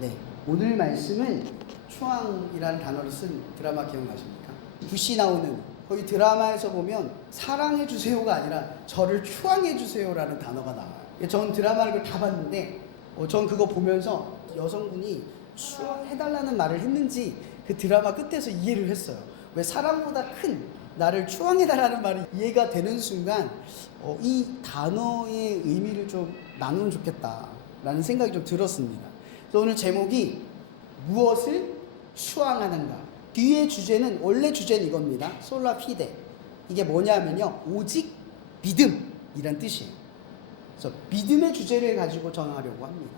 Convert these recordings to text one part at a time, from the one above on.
네, 오늘 말씀은 추앙이라는 단어를 쓴 드라마 기억나십니까? 붓이 나오는 거기 드라마에서 보면 사랑해주세요가 아니라 저를 추앙해주세요라는 단어가 나와요. 전 드라마를 다 봤는데 전 그거 보면서 여성분이 추앙해달라는 말을 했는지 그 드라마 끝에서 이해를 했어요. 왜 사랑보다 큰 나를 추앙해달라는 말이 이해가 되는 순간 이 단어의 의미를 좀 나누면 좋겠다라는 생각이 좀 들었습니다. 그래서 오늘 제목이 무엇을 추앙하는가. 뒤에 주제는 원래 주제는 이겁니다. 솔라 피데. 이게 뭐냐면요, 오직 믿음이란 뜻이에요. 그래서 믿음의 주제를 가지고 전하려고 합니다.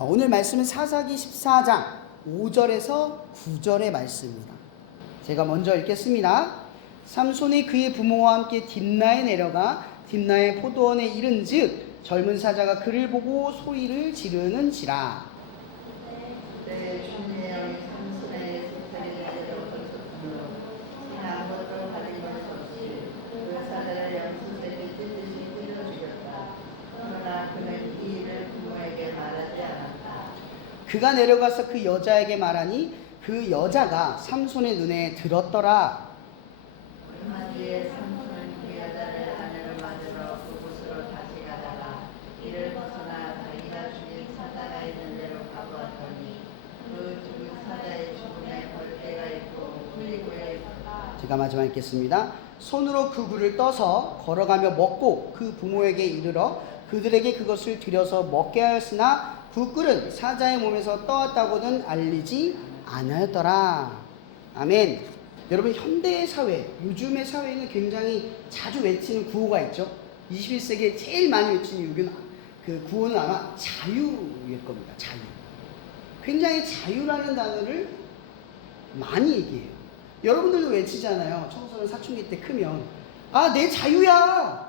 오늘 말씀은 사사기 14장 5절에서 9절의 말씀입니다. 제가 먼저 읽겠습니다. 삼손이 그의 부모와 함께 딥나에 내려가 딥나의 포도원에 이른즉 젊은 사자가 그를 보고 소리를 지르는지라. 그때 춘내의 삼손의 색깔이 가지러 벌써 아무것도 가진 것 없이 그 사자를 염소새끼 찢듯이 찔러 죽였다. 그러나 그는 이 일을 부모에게 말하지 않았다. 그가 내려가서 그 여자에게 말하니 그 여자가 삼손의 눈에 들었더라. 얼마 뒤에 삼손은 그 여자를 아내로 맞으러 그곳으로 다시 가다가 이를 벗어나 자기가 죽인 사자가 있는 데로 가보았더니 그 죽인 사자의 죽음에 벌떼가 있고 풀리고에 있었다. 제가 마지막 읽겠습니다. 손으로 그 굴을 떠서 걸어가며 먹고 그 부모에게 이르러 그들에게 그것을 들여서 먹게 하였으나 그 꿀은 사자의 몸에서 떠왔다고는 알리지 않았더라. 아멘. 여러분, 현대의 사회, 요즘의 사회는 굉장히 자주 외치는 구호가 있죠. 21세기에 제일 많이 외치는 그 구호는 아마 자유일 겁니다. 자유. 굉장히 자유라는 단어를 많이 얘기해요. 여러분들도 외치잖아요. 청소년 사춘기 때 크면 내 자유야.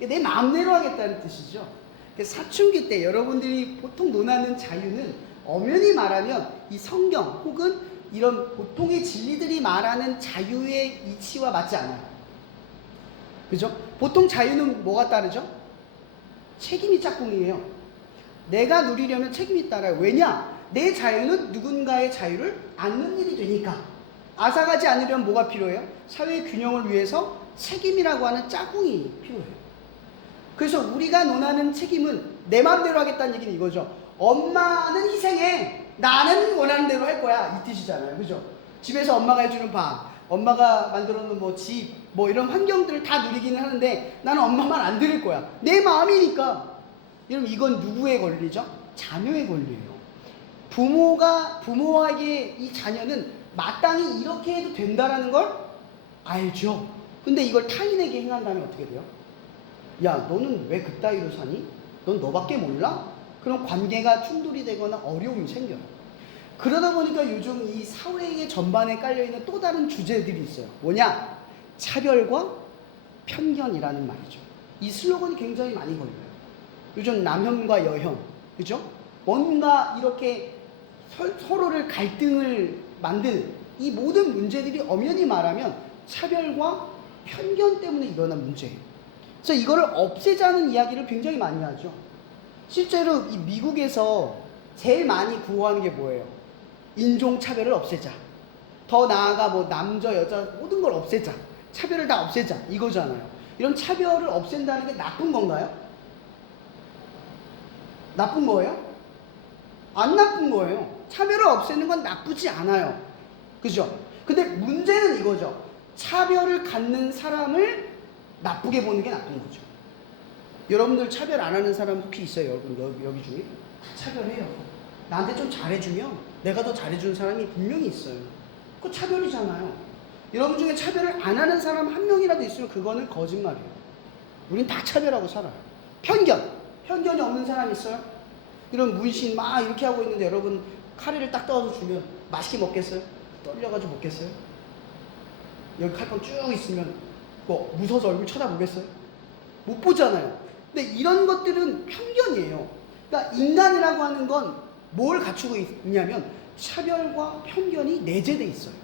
내 마음대로 하겠다는 뜻이죠. 사춘기 때 여러분들이 보통 논하는 자유는 엄연히 말하면 이 성경 혹은 이런 보통의 진리들이 말하는 자유의 이치와 맞지 않아요. 그죠? 보통 자유는 뭐가 따르죠? 책임이 짝꿍이에요. 내가 누리려면 책임이 따라요. 왜냐? 내 자유는 누군가의 자유를 안는 일이 되니까. 앗아가지 않으려면 뭐가 필요해요? 사회의 균형을 위해서 책임이라고 하는 짝꿍이 필요해요. 그래서 우리가 논하는 책임은 내 마음대로 하겠다는 얘기는 이거죠. 엄마는 희생해. 나는 원하는 대로 할 거야. 이 뜻이잖아요. 그죠? 집에서 엄마가 해주는 밥, 엄마가 만들어 놓은 집, 이런 환경들을 다 누리기는 하는데 나는 엄마 말 안 들을 거야. 내 마음이니까. 여러분, 이건 누구의 권리죠? 자녀의 권리예요. 부모에게 이 자녀는 마땅히 이렇게 해도 된다라는 걸 알죠. 근데 이걸 타인에게 행한다면 어떻게 돼요? 야, 너는 왜 그따위로 사니? 넌 너밖에 몰라? 그럼 관계가 충돌이 되거나 어려움이 생겨요. 그러다 보니까 요즘 이 사회의 전반에 깔려있는 또 다른 주제들이 있어요. 뭐냐? 차별과 편견이라는 말이죠. 이 슬로건이 굉장히 많이 걸려요. 요즘 남혐과 여혐, 그죠? 뭔가 이렇게 서로를 갈등을 만드는 이 모든 문제들이 엄연히 말하면 차별과 편견 때문에 일어난 문제예요. 그래서 이거를 없애자는 이야기를 굉장히 많이 하죠. 실제로 이 미국에서 제일 많이 구호하는 게 뭐예요? 인종차별을 없애자. 더 나아가 남자, 여자 모든 걸 없애자. 차별을 다 없애자. 이거잖아요. 이런 차별을 없앤다는 게 나쁜 건가요? 나쁜 거예요? 안 나쁜 거예요. 차별을 없애는 건 나쁘지 않아요. 그죠? 근데 문제는 이거죠. 차별을 갖는 사람을 나쁘게 보는 게 나쁜 거죠. 여러분들 차별 안 하는 사람 혹시 있어요? 여러분 여기 중에? 다 차별해요. 나한테 좀 잘해주면 내가 더 잘해주는 사람이 분명히 있어요. 그거 차별이잖아요. 여러분 중에 차별을 안 하는 사람 한 명이라도 있으면 그거는 거짓말이에요. 우린 다 차별하고 살아요. 편견이 없는 사람 있어요? 이런 문신 막 이렇게 하고 있는데 여러분 카레를 딱 떠서 주면 맛있게 먹겠어요? 떨려가지고 먹겠어요? 여기 칼빵 쭉 있으면 무서워서 얼굴 쳐다보겠어요? 못 보잖아요. 근데 이런 것들은 편견이에요. 그러니까 인간이라고 하는 건 뭘 갖추고 있냐면 차별과 편견이 내재돼 있어요.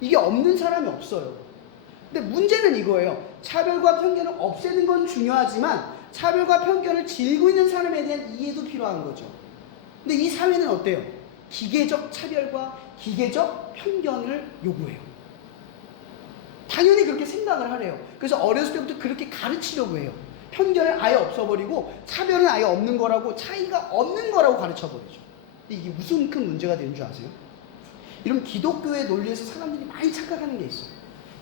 이게 없는 사람이 없어요. 근데 문제는 이거예요. 차별과 편견을 없애는 건 중요하지만 차별과 편견을 지니고 있는 사람에 대한 이해도 필요한 거죠. 근데 이 사회는 어때요? 기계적 차별과 기계적 편견을 요구해요. 당연히 그렇게 생각을 하래요. 그래서 어렸을 때부터 그렇게 가르치려고 해요. 편견을 아예 없애버리고 차별은 아예 없는 거라고, 차이가 없는 거라고 가르쳐버리죠. 근데 이게 무슨 큰 문제가 되는 줄 아세요? 이런 기독교의 논리에서 사람들이 많이 착각하는 게 있어요.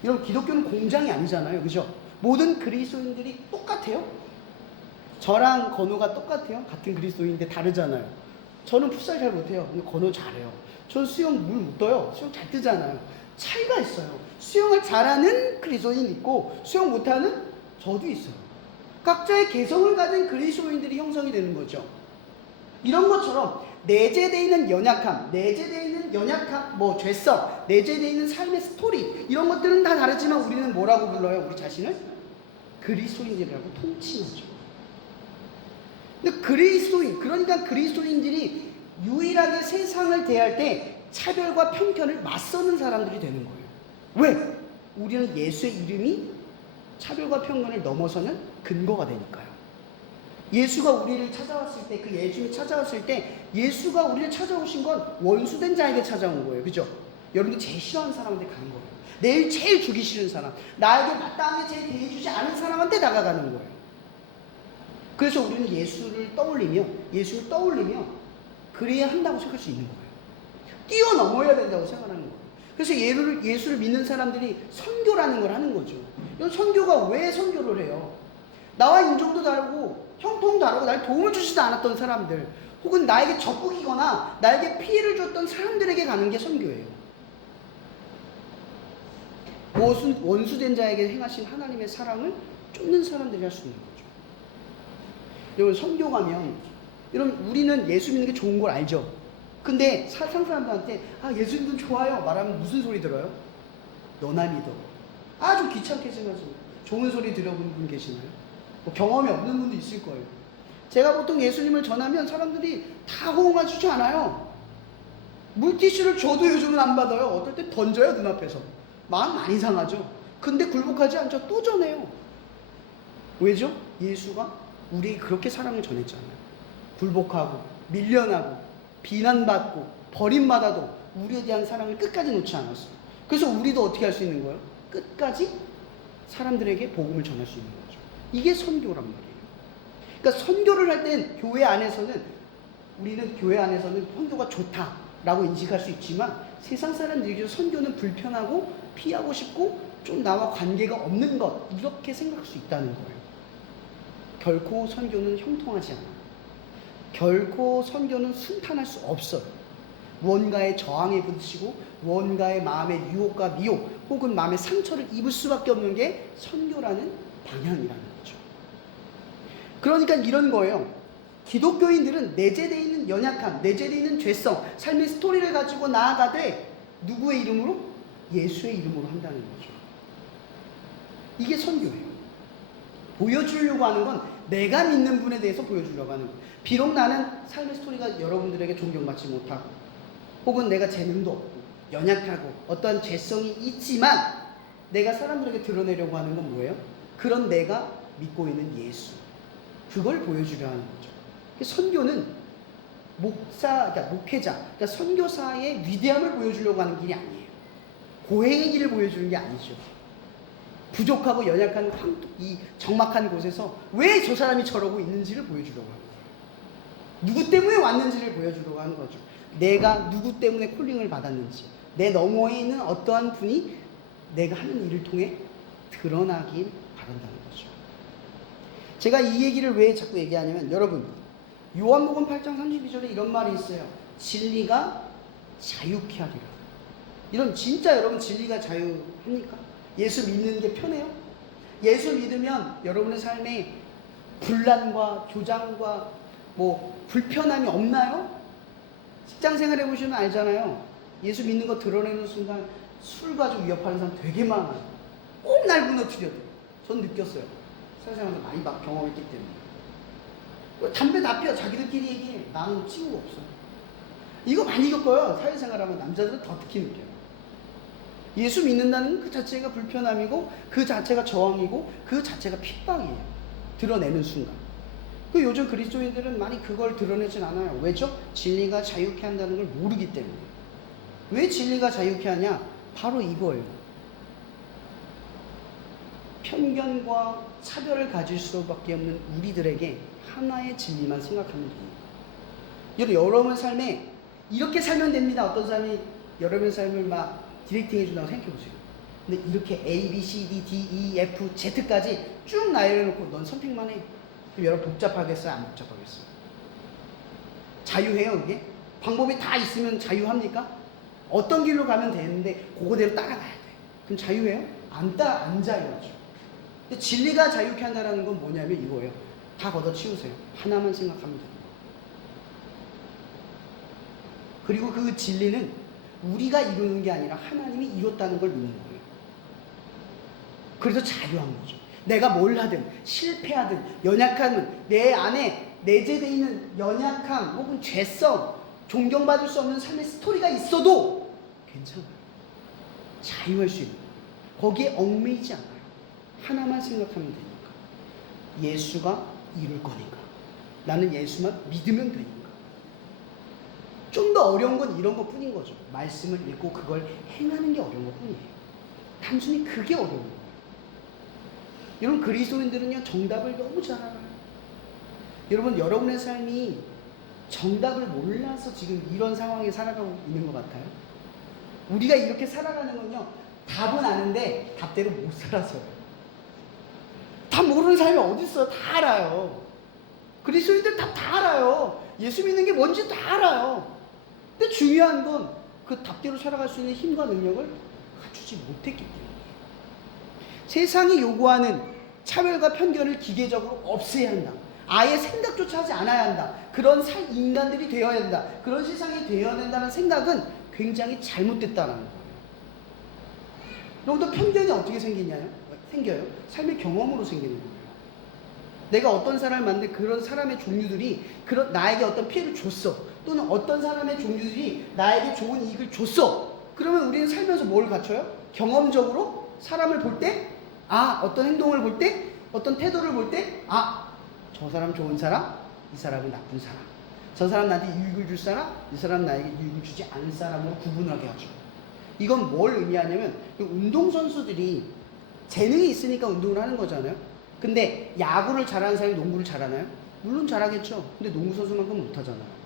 이런 기독교는 공장이 아니잖아요. 그죠? 모든 그리스도인들이 똑같아요. 저랑 건우가 똑같아요. 같은 그리스도인인데 다르잖아요. 저는 풋살 잘 못해요. 근데 건우 잘해요. 전 수영 물 못 떠요. 수영 잘 뜨잖아요. 차이가 있어요. 수영을 잘하는 그리스도인이 있고 수영 못하는 저도 있어요. 각자의 개성을 가진 그리스도인들이 형성이 되는 거죠. 이런 것처럼 내재되어 있는 연약함, 뭐 죄성, 내재되어 있는 삶의 스토리, 이런 것들은 다 다르지만 우리는 뭐라고 불러요? 우리 자신을 그리스도인들이라고 통칭하죠. 근데 그러니까 그리스도인들이 유일하게 세상을 대할 때 차별과 편견을 맞서는 사람들이 되는 거예요. 왜? 우리는 예수의 이름이 차별과 편견을 넘어서는 근거가 되니까요. 예수가 우리를 찾아왔을 때, 그 예수님이 찾아왔을 때, 예수가 우리를 찾아오신 건 원수된 자에게 찾아온 거예요. 그죠? 여러분들 제일 싫어하는 사람한테 가는 거예요. 내일 제일 주기 싫은 사람, 나에게 마땅하게 제일 대해주지 않은 사람한테 다가가는 거예요. 그래서 우리는 예수를 떠올리며 그래야 한다고 생각할 수 있는 거예요. 뛰어넘어야 된다고 생각하는 거예요. 그래서 예수를 믿는 사람들이 선교라는 걸 하는 거죠. 이런 선교가 왜 선교를 해요? 나와 인종도 다르고 형통도 다르고 날 도움을 주지도 않았던 사람들, 혹은 나에게 적국이거나 나에게 피해를 줬던 사람들에게 가는 게 선교예요. 원수된 자에게 행하신 하나님의 사랑을 쫓는 사람들이 할 수 있는 거죠. 여러분, 선교 가면, 여러분, 우리는 예수 믿는 게 좋은 걸 알죠? 근데 세상 사람들한테 예수 믿는 좋아요 말하면 무슨 소리 들어요? 너나 믿어. 좀 귀찮게 생각하시면 좋은 소리 들어본 분 계시나요? 뭐 경험이 없는 분도 있을 거예요. 제가 보통 예수님을 전하면 사람들이 다 호응하지 않아요. 물티슈를 줘도 요즘은 안 받아요. 어떨 때 던져요, 눈앞에서. 마음 많이 상하죠. 근데 굴복하지 않죠. 또 전해요. 왜죠? 예수가 우리에게 그렇게 사랑을 전했잖아요. 굴복하고 밀려나고 비난받고 버림받아도 우리에 대한 사랑을 끝까지 놓지 않았어요. 그래서 우리도 어떻게 할 수 있는 거예요? 끝까지 사람들에게 복음을 전할 수 있는 거죠. 이게 선교란 말이에요. 그러니까 선교를 할 땐 우리는 교회 안에서는 선교가 좋다라고 인식할 수 있지만, 세상 사람들에게 선교는 불편하고 피하고 싶고 좀 나와 관계가 없는 것, 이렇게 생각할 수 있다는 거예요. 결코 선교는 형통하지 않아요. 결코 선교는 순탄할 수 없어요. 무언가의 저항에 부딪히고 무언가의 마음의 유혹과 미혹, 혹은 마음의 상처를 입을 수밖에 없는 게 선교라는 방향이라는 거죠. 그러니까 이런 거예요. 기독교인들은 내재되어 있는 연약함, 내재되어 있는 죄성, 삶의 스토리를 가지고 나아가되 누구의 이름으로? 예수의 이름으로 한다는 거죠. 이게 선교예요. 보여주려고 하는 건 내가 믿는 분에 대해서 보여주려고 하는 거예요. 비록 나는 삶의 스토리가 여러분들에게 존경받지 못하고, 혹은 내가 재능도 없고 연약하고 어떠한 죄성이 있지만, 내가 사람들에게 드러내려고 하는 건 뭐예요? 그런 내가 믿고 있는 예수, 그걸 보여주려 하는 거죠. 선교는 목회자, 그러니까 선교사의 위대함을 보여주려고 하는 길이 아니에요. 고행의 길을 보여주는 게 아니죠. 부족하고 연약한 이 적막한 곳에서 왜 저 사람이 저러고 있는지를 보여주려고 하는 거예요. 누구 때문에 왔는지를 보여주려고 하는 거죠. 내가 누구 때문에 콜링을 받았는지, 내 너머에 있는 어떠한 분이 내가 하는 일을 통해 드러나길 바란다는 거죠. 제가 이 얘기를 왜 자꾸 얘기하냐면, 여러분, 요한복음 8장 32절에 이런 말이 있어요. 진리가 자유케 하리라. 이런, 진짜 여러분 진리가 자유합니까? 예수 믿는 게 편해요? 예수 믿으면 여러분의 삶에 분란과 교장과 불편함이 없나요? 직장 생활 해보시면 알잖아요. 예수 믿는 거 드러내는 순간 술 가지고 위협하는 사람 되게 많아요. 꼭 날 무너뜨려요. 전 느꼈어요. 사회생활에서 많이 경험했기 때문에. 담배 다 피워. 자기들끼리 얘기해. 나는 친구가 없어요. 이거 많이 겪어요. 사회생활하면 남자들은 더 특히 느껴요. 예수 믿는다는 그 자체가 불편함이고, 그 자체가 저항이고, 그 자체가 핍박이에요. 드러내는 순간. 그 요즘 그리스도인들은 많이 그걸 드러내진 않아요. 왜죠? 진리가 자유케 한다는 걸 모르기 때문에. 왜 진리가 자유케 하냐? 바로 이거예요. 편견과 차별을 가질 수밖에 없는 우리들에게 하나의 진리만 생각하면 됩니다. 여러분 삶에 이렇게 살면 됩니다. 어떤 사람이 여러분 삶을 막 디렉팅 해준다고 생각해보세요. 근데 이렇게 A, B, C, D, D, E, F, Z까지 쭉 나열해놓고 넌 선택만 해. 그럼 여러분 복잡하겠어요? 안 복잡하겠어요? 자유해요 그게? 방법이 다 있으면 자유합니까? 어떤 길로 가면 되는데 그거대로 따라가야 돼. 그럼 자유해요? 안 자유하죠. 근데 진리가 자유케 한다는 건 뭐냐면 이거예요. 다 걷어치우세요. 하나만 생각하면 돼요. 그리고 그 진리는 우리가 이루는 게 아니라 하나님이 이뤘다는 걸 믿는 거예요. 그래서 자유한 거죠. 내가 뭘 하든 실패하든 연약함은 내 안에 내재되어 있는 연약함 혹은 죄성, 존경받을 수 없는 삶의 스토리가 있어도 괜찮아요. 자유할 수 있는 거예요. 거기에 얽매이지 않아요. 하나만 생각하면 되니까. 예수가 이룰 거니까. 나는 예수만 믿으면 되니까. 좀 더 어려운 건 이런 것 뿐인 거죠. 말씀을 읽고 그걸 행하는 게 어려운 것 뿐이에요. 단순히 그게 어려운 거예요. 여러분 그리스도인들은요 정답을 너무 잘 알아요. 여러분 여러분의 삶이 정답을 몰라서 지금 이런 상황에 살아가고 있는 것 같아요. 우리가 이렇게 살아가는 건요 답은 아는데 답대로 못 살아서요. 다 모르는 삶이 어디 있어요? 다 알아요. 그리스도인들 다 알아요. 예수 믿는 게 뭔지 다 알아요. 근데 중요한 건 그 답대로 살아갈 수 있는 힘과 능력을 갖추지 못했기 때문이에요. 세상이 요구하는 차별과 편견을 기계적으로 없애야 한다. 아예 생각조차 하지 않아야 한다. 그런 인간들이 되어야 된다. 그런 세상이 되어야 된다는 생각은 굉장히 잘못됐다는 거예요. 여러분도 편견이 어떻게 생겨요? 삶의 경험으로 생기는 거예요. 내가 어떤 사람을 만났는데 그런 사람의 종류들이 나에게 어떤 피해를 줬어. 또는 어떤 사람의 종류들이 나에게 좋은 이익을 줬어. 그러면 우리는 살면서 뭘 갖춰요? 경험적으로 사람을 볼 때, 어떤 행동을 볼 때, 어떤 태도를 볼 때, 저 사람 좋은 사람, 이 사람은 나쁜 사람. 저 사람 나한테 유익을 줄 사람, 이 사람 나에게 유익을 주지 않은 사람으로 구분하게 하죠. 이건 뭘 의미하냐면 운동선수들이 재능이 있으니까 운동을 하는 거잖아요. 근데 야구를 잘하는 사람이 농구를 잘하나요? 물론 잘하겠죠. 근데 농구선수만큼 못하잖아요.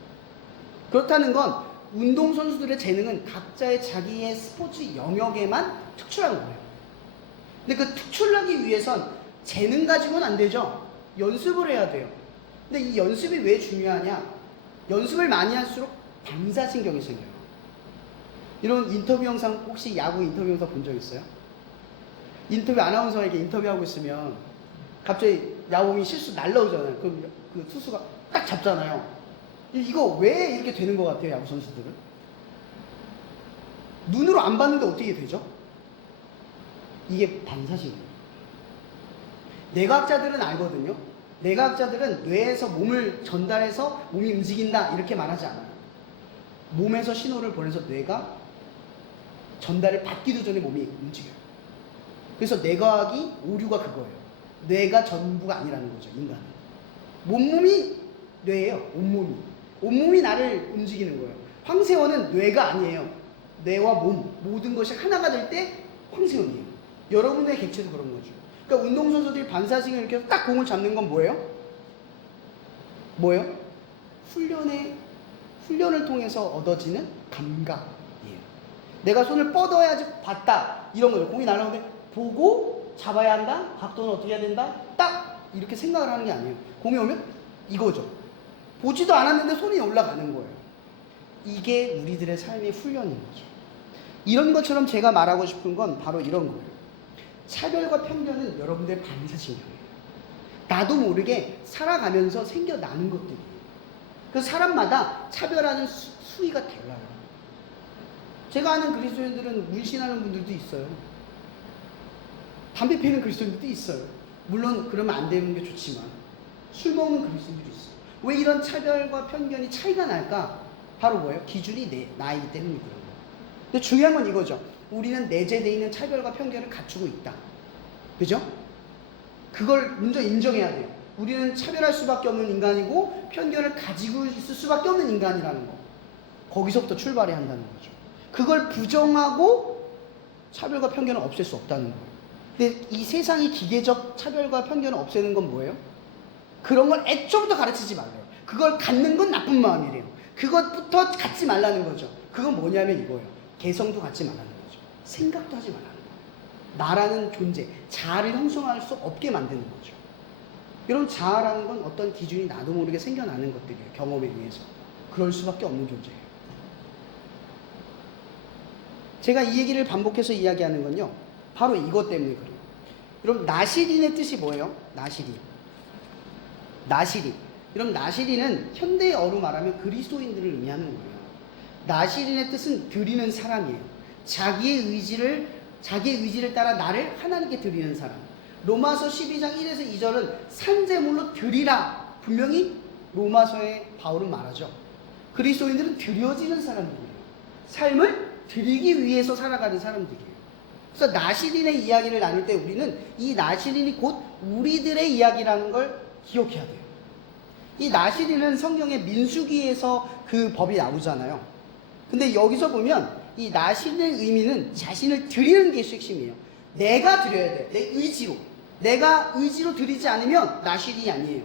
그렇다는 건 운동선수들의 재능은 각자의 자기의 스포츠 영역에만 특출한 거예요. 근데 그 특출하기 위해선 재능 가지고는 안 되죠. 연습을 해야 돼요. 근데 이 연습이 왜 중요하냐? 연습을 많이 할수록 반사신경이 생겨요. 이런 인터뷰 영상 혹시 야구 인터뷰 영상 본 적 있어요? 인터뷰 아나운서에게 인터뷰하고 있으면 갑자기 야구공이 실수 날라오잖아요. 그럼 그 투수가 딱 잡잖아요. 이거 왜 이렇게 되는 것 같아요, 야구 선수들은? 눈으로 안 봤는데 어떻게 되죠? 이게 반사신경이에요. 뇌과학자들은 알거든요. 뇌과학자들은 뇌에서 몸을 전달해서 몸이 움직인다 이렇게 말하지 않아요. 몸에서 신호를 보내서 뇌가 전달을 받기도 전에 몸이 움직여요. 그래서 뇌과학이 오류가 그거예요. 뇌가 전부가 아니라는 거죠, 인간은. 온몸이 뇌예요, 온몸이. 온몸이 나를 움직이는 거예요. 황새원은 뇌가 아니에요. 뇌와 몸, 모든 것이 하나가 될 때 황새원이에요. 여러분의 객체도 그런 거죠. 그러니까 운동선수들이 반사신경을 이렇게 딱 공을 잡는 건 뭐예요? 뭐예요? 훈련을 통해서 얻어지는 감각이에요. 내가 손을 뻗어야지 봤다. 이런 거예요. 공이 날아오는데 보고 잡아야 한다. 각도는 어떻게 해야 된다. 딱 이렇게 생각을 하는 게 아니에요. 공이 오면 이거죠. 보지도 않았는데 손이 올라가는 거예요. 이게 우리들의 삶의 훈련인 거죠. 이런 것처럼 제가 말하고 싶은 건 바로 이런 거예요. 차별과 편견은 여러분들의 반사신경이에요. 나도 모르게 살아가면서 생겨나는 것들이에요. 그 사람마다 차별하는 수위가 달라요. 제가 아는 그리스도인들은 물신하는 분들도 있어요. 담배 피우는 그리스도인들도 있어요. 물론 그러면 안 되는 게 좋지만 술 먹는 그리스도인들도 있어요. 왜 이런 차별과 편견이 차이가 날까? 바로 뭐예요? 기준이 나이기 때문에 그런 거예요. 근데 중요한 건 이거죠. 우리는 내재되어 있는 차별과 편견을 갖추고 있다. 그죠? 그걸 먼저 인정해야 돼요. 우리는 차별할 수밖에 없는 인간이고 편견을 가지고 있을 수밖에 없는 인간이라는 거. 거기서부터 출발해야 한다는 거죠. 그걸 부정하고 차별과 편견을 없앨 수 없다는 거예요. 근데 이 세상이 기계적 차별과 편견을 없애는 건 뭐예요? 그런 걸 애초부터 가르치지 말래요. 그걸 갖는 건 나쁜 마음이래요. 그것부터 갖지 말라는 거죠. 그건 뭐냐면 이거예요. 개성도 갖지 말라는 거죠. 생각도 하지 말라는 거예요. 나라는 존재, 자아를 형성할 수 없게 만드는 거죠. 여러분, 자아라는 건 어떤 기준이 나도 모르게 생겨나는 것들이에요. 경험에 의해서. 그럴 수밖에 없는 존재예요. 제가 이 얘기를 반복해서 이야기하는 건요, 바로 이것 때문에 그래요. 여러분, 나시린의 뜻이 뭐예요? 나시린. 나시린. 여러분, 나시린은 현대어로 말하면 그리스도인들을 의미하는 거예요. 나시린의 뜻은 드리는 사람이에요. 자기의 의지를 따라 나를 하나님께 드리는 사람. 로마서 12장 1에서 2절은 산제물로 드리라. 분명히 로마서에 바울은 말하죠. 그리스도인들은 드려지는 사람들이에요. 삶을 드리기 위해서 살아가는 사람들이에요. 그래서 나시린의 이야기를 나눌 때 우리는 이 나시린이 곧 우리들의 이야기라는 걸 기억해야 돼요. 이 나시린은 성경의 민수기에서 그 법이 나오잖아요. 근데 여기서 보면 이 나시린의 의미는 자신을 드리는 게 핵심이에요. 내가 드려야 돼. 내 의지로. 내가 의지로 드리지 않으면 나시린이 아니에요.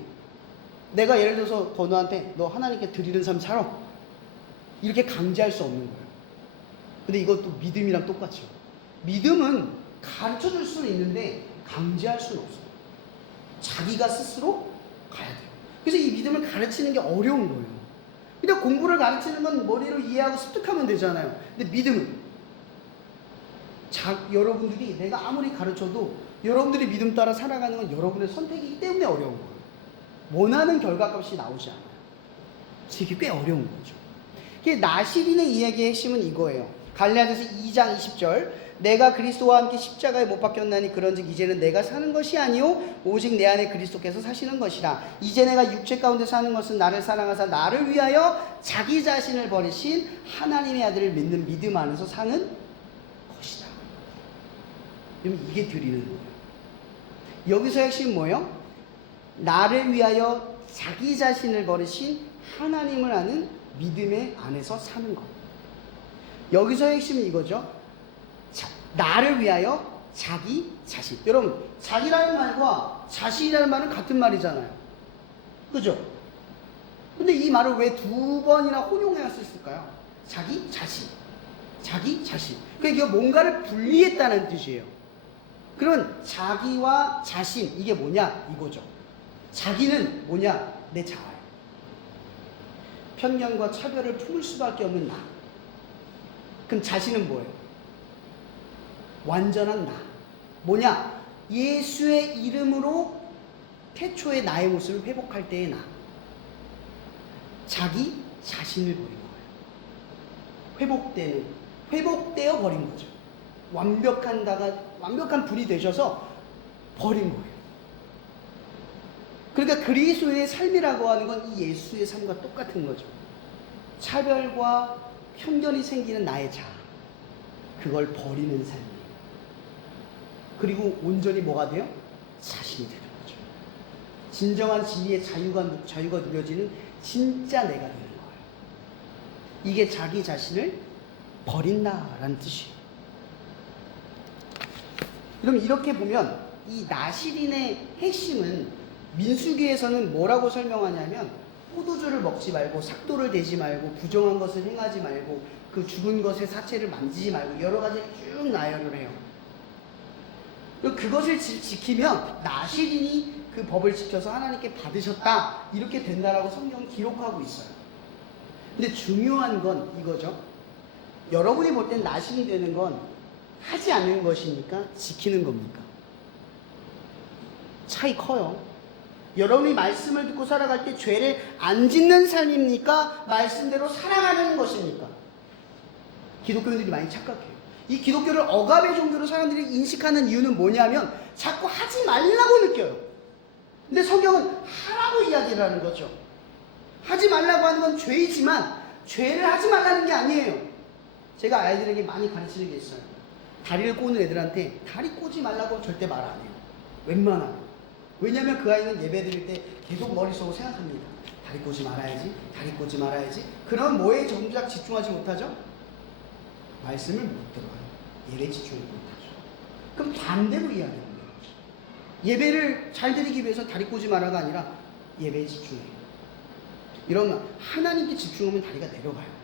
내가 예를 들어서 건우한테 너 하나님께 드리는 삶 살아. 이렇게 강제할 수 없는 거예요. 근데 이것도 믿음이랑 똑같죠. 믿음은 가르쳐 줄 수는 있는데 강제할 수는 없어요. 자기가 스스로 가야 돼요. 그래서 이 믿음을 가르치는 게 어려운 거예요. 그냥 공부를 가르치는 건 머리로 이해하고 습득하면 되잖아요. 근데 믿음은 여러분들이 내가 아무리 가르쳐도 여러분들이 믿음 따라 살아가는 건 여러분의 선택이기 때문에 어려운 거예요. 원하는 결과값이 나오지 않아요. 그래서 이게 꽤 어려운 거죠. 나시린의 이야기의 핵심은 이거예요. 갈라디아서 2장 20절, 내가 그리스도와 함께 십자가에 못 박혔나니 그런즉 이제는 내가 사는 것이 아니요 오직 내 안에 그리스도께서 사시는 것이라. 이제 내가 육체 가운데 사는 것은 나를 사랑하사 나를 위하여 자기 자신을 버리신 하나님의 아들을 믿는 믿음 안에서 사는 것이다. 그러면 이게 드리는 거예요. 여기서 핵심은 뭐예요? 나를 위하여 자기 자신을 버리신 하나님을 아는 믿음의 안에서 사는 것. 여기서 핵심은 이거죠. 나를 위하여 자기 자신. 여러분, 자기라는 말과 자신이라는 말은 같은 말이잖아요. 그죠? 근데 이 말을 왜 두 번이나 혼용해서 썼을까요? 자기 자신. 자기 자신. 그러니까 뭔가를 분리했다는 뜻이에요. 그러면 자기와 자신, 이게 뭐냐? 이거죠. 자기는 뭐냐? 내 자아예요. 편견과 차별을 품을 수밖에 없는 나. 그럼 자신은 뭐예요? 완전한 나. 뭐냐? 예수의 이름으로 태초의 나의 모습을 회복할 때의 나. 자기 자신을 버린 거예요. 회복되어 버린 거죠. 완벽한 분이 되셔서 버린 거예요. 그러니까 그리스도의 삶이라고 하는 건 이 예수의 삶과 똑같은 거죠. 차별과 편견이 생기는 나의 자아. 그걸 버리는 삶이에요. 그리고 온전히 뭐가 돼요? 자신이 되는 거죠. 진정한 진리의 자유가 누려지는 진짜 내가 되는 거예요. 이게 자기 자신을 버린다라는 뜻이에요. 그럼 이렇게 보면 이 나시린의 핵심은 민수기에서는 뭐라고 설명하냐면 포도주를 먹지 말고 삭도를 대지 말고 부정한 것을 행하지 말고 그 죽은 것의 사체를 만지지 말고 여러 가지 쭉 나열을 해요. 그것을 지키면 나시린이 그 법을 지켜서 하나님께 받으셨다 이렇게 된다라고 성경은 기록하고 있어요. 근데 중요한 건 이거죠. 여러분이 볼 땐 나시린이 되는 건 하지 않는 것이니까 지키는 겁니까? 차이 커요. 여러분이 말씀을 듣고 살아갈 때 죄를 안 짓는 삶입니까? 말씀대로 살아가는 것입니까? 기독교인들이 많이 착각해요. 이 기독교를 억압의 종교로 사람들이 인식하는 이유는 뭐냐면 자꾸 하지 말라고 느껴요. 근데 성경은 하라고 이야기를 하는 거죠. 하지 말라고 하는 건 죄이지만 죄를 하지 말라는 게 아니에요. 제가 아이들에게 많이 가르치는 게 있어요. 다리를 꼬는 애들한테 다리 꼬지 말라고 절대 말 안 해요. 웬만하면. 왜냐하면 그 아이는 예배 드릴 때 계속 머릿속으로 생각합니다. 다리 꼬지 말아야지, 다리 꼬지 말아야지. 그럼 뭐에 정작 집중하지 못하죠? 말씀을 못 들어요. 예배 집중을 못하죠. 그럼 반대로 이해하는 거예요. 예배를 잘 드리기 위해서 다리 꼬지 마라가 아니라 예배에 집중해요. 이런 하나님께 집중하면 다리가 내려가요.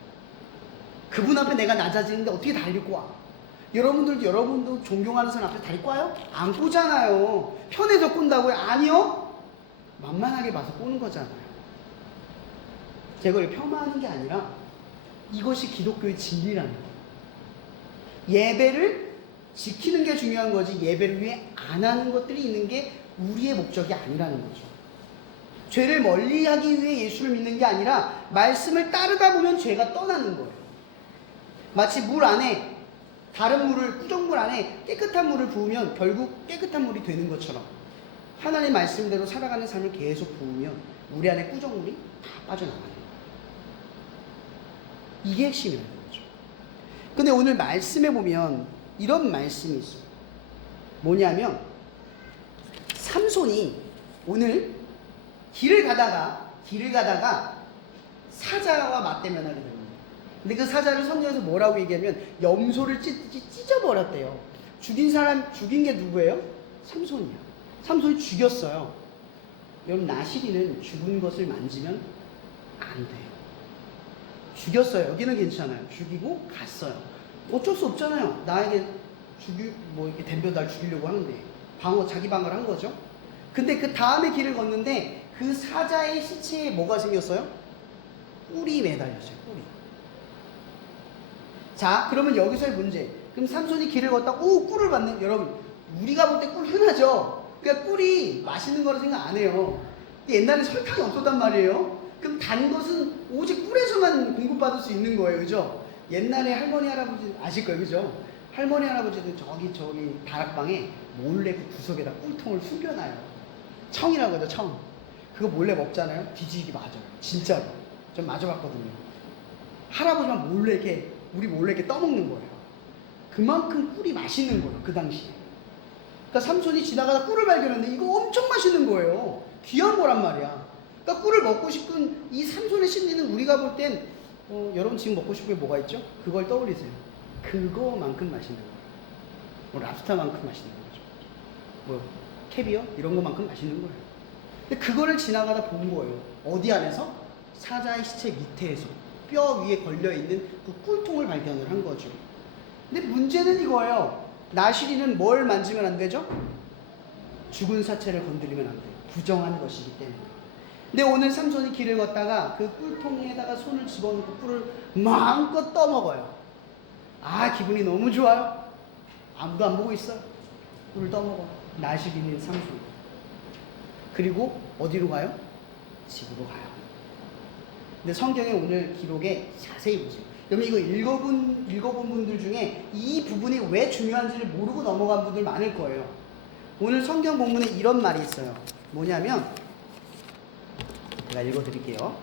그분 앞에 내가 낮아지는데 어떻게 다리를 꼬아? 여러분도 존경하는 사람 앞에 다리 꼬아요? 안 꼬잖아요. 편해서 꼰다고요? 아니요. 만만하게 봐서 꼬는 거잖아요. 제가 이걸 폄하하는 게 아니라 이것이 기독교의 진리라는 거예요. 예배를 지키는 게 중요한 거지 예배를 위해 안 하는 것들이 있는 게 우리의 목적이 아니라는 거죠. 죄를 멀리하기 위해 예수를 믿는 게 아니라 말씀을 따르다 보면 죄가 떠나는 거예요. 마치 물 안에 다른 물을 꾸정물 안에 깨끗한 물을 부으면 결국 깨끗한 물이 되는 것처럼 하나님 말씀대로 살아가는 삶을 계속 부으면 우리 안에 꾸정물이 다 빠져나가는 거예요. 이게 핵심이라는 거죠. 근데 오늘 말씀에 보면 이런 말씀이 있어요. 뭐냐면 삼손이 오늘 길을 가다가 사자와 맞대면하게 됩니다. 근데 그 사자를 성경에서 뭐라고 얘기하면 염소를 찢어버렸대요. 죽인 게 누구예요? 삼손이야. 삼손이 죽였어요. 여러분 나시리는 죽은 것을 만지면 안 돼요. 죽였어요. 여기는 괜찮아요. 죽이고 갔어요. 어쩔 수 없잖아요. 나에게 이렇게 덤벼 날 죽이려고 하는데 자기 방어를 한 거죠. 근데 그 다음에 길을 걷는데 그 사자의 시체에 뭐가 생겼어요? 뿔이 매달렸어요. 뿔이. 자, 그러면 여기서의 문제. 그럼 삼손이 길을 걷다 꿀을 받는, 여러분 우리가 볼 때 꿀 흔하죠. 그러니까 꿀이 맛있는 거라 생각 안 해요. 근데 옛날에 설탕이 없었단 말이에요. 그럼 단 것은 오직 꿀에서만 공급받을 수 있는 거예요. 그죠? 옛날에 할머니 할아버지 아실 거예요. 그죠? 할머니 할아버지는 저기 다락방에 몰래 그 구석에다 꿀통을 숨겨놔요. 청이라고 하죠. 청. 그거 몰래 먹잖아요. 뒤지기 맞아요. 진짜로. 전 맞아봤거든요. 할아버지만 우리 몰래 이렇게 떠먹는 거예요. 그만큼 꿀이 맛있는 거예요. 그 당시에. 그러니까 삼손이 지나가다 꿀을 발견했는데 이거 엄청 맛있는 거예요. 귀한 거란 말이야. 그러니까 꿀을 먹고 싶은 이 삼손의 심리는 우리가 볼 땐 여러분 지금 먹고 싶은 게 뭐가 있죠? 그걸 떠올리세요. 그거만큼 맛있는 거예요. 뭐 랍스타만큼 맛있는 거죠. 뭐 캐비어 이런 거만큼 맛있는 거예요. 근데 그거를 지나가다 본 거예요. 어디 안에서? 사자의 시체 밑에서 뼈 위에 걸려있는 그 꿀통을 발견을 한 거죠. 근데 문제는 이거예요. 나시리는 뭘 만지면 안 되죠? 죽은 사체를 건드리면 안 돼요. 부정한 것이기 때문에. 근데 오늘 삼손이 길을 걷다가 그 꿀통에다가 손을 집어넣고 꿀을 마음껏 떠먹어요. 아, 기분이 너무 좋아요. 아무도 안 보고 있어요. 꿀을 떠먹어. 나시리는 삼손. 그리고 어디로 가요? 집으로 가요. 근데 성경의 오늘 기록에 자세히 보세요. 여러분 이거 읽어본 분들 중에 이 부분이 왜 중요한지를 모르고 넘어간 분들 많을 거예요. 오늘 성경 본문에 이런 말이 있어요. 뭐냐면 제가 읽어드릴게요.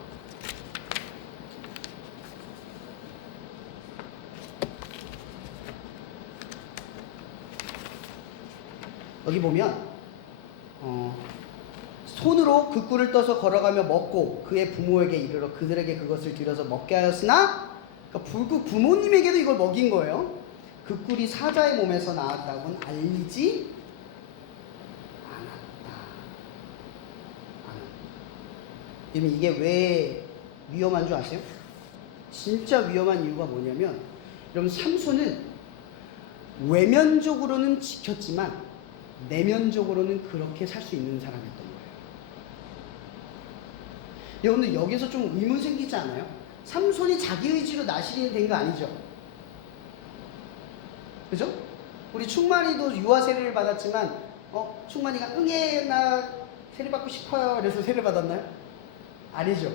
여기 보면 손으로 그 꿀을 떠서 걸어가며 먹고 그의 부모에게 이르러 그들에게 그것을 들여서 먹게 하였으나 그러니까 부모님에게도 이걸 먹인 거예요. 그 꿀이 사자의 몸에서 나왔다고는 알리지 않았다. 여러분 이게 왜 위험한 줄 아세요? 진짜 위험한 이유가 뭐냐면 여러분 삼손은 외면적으로는 지켰지만 내면적으로는 그렇게 살 수 있는 사람이었던 거예요. 여러분들 여기서 좀 의문 생기지 않아요? 삼손이 자기 의지로 나시린이 된 거 아니죠? 그죠? 우리 충만이도 유아 세례를 받았지만 충만이가 응애 나 세례 받고 싶어요 그래서 세례 받았나요? 아니죠.